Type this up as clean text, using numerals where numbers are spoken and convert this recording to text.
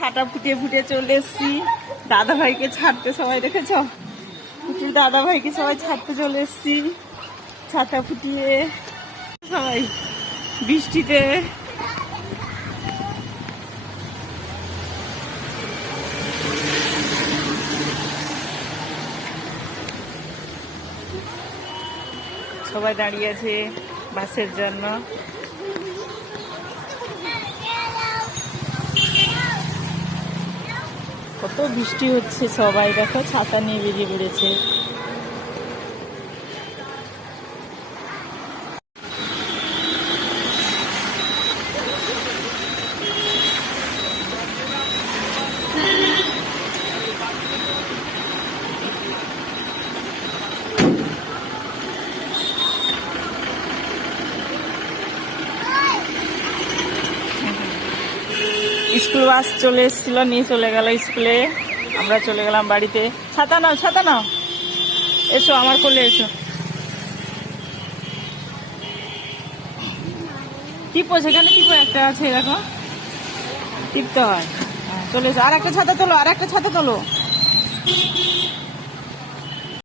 ছাতা ফুটিয়ে ফুটিয়ে চলে এসছি দাদা ভাইকে ছাড়তে। সবাই দেখেছ, ফুটির দাদা ভাইকে সবাই ছাড়তে চলে এসছি ছাতা ফুটিয়ে সবাই বৃষ্টিতে। সবাই দাঁড়িয়ে আছে বাসের জন্য। কত বৃষ্টি হচ্ছে, সবাই দেখো ছাতা নিয়ে বেরিয়ে পড়েছে। স্কুল বাস চলে এসেছিল, নিয়ে চলে গেল স্কুলে। আমরা চলে গেলাম বাড়িতে। ছাতা নাও, ছাতা নাও, এসো আমার কোলে এসো। টিপো, সেখানে টিপো, একটা আছে দেখো, টিপতে হয়। চলে এসো। আর একটা ছাতা তোলো, আর একটা ছাতা তোলো।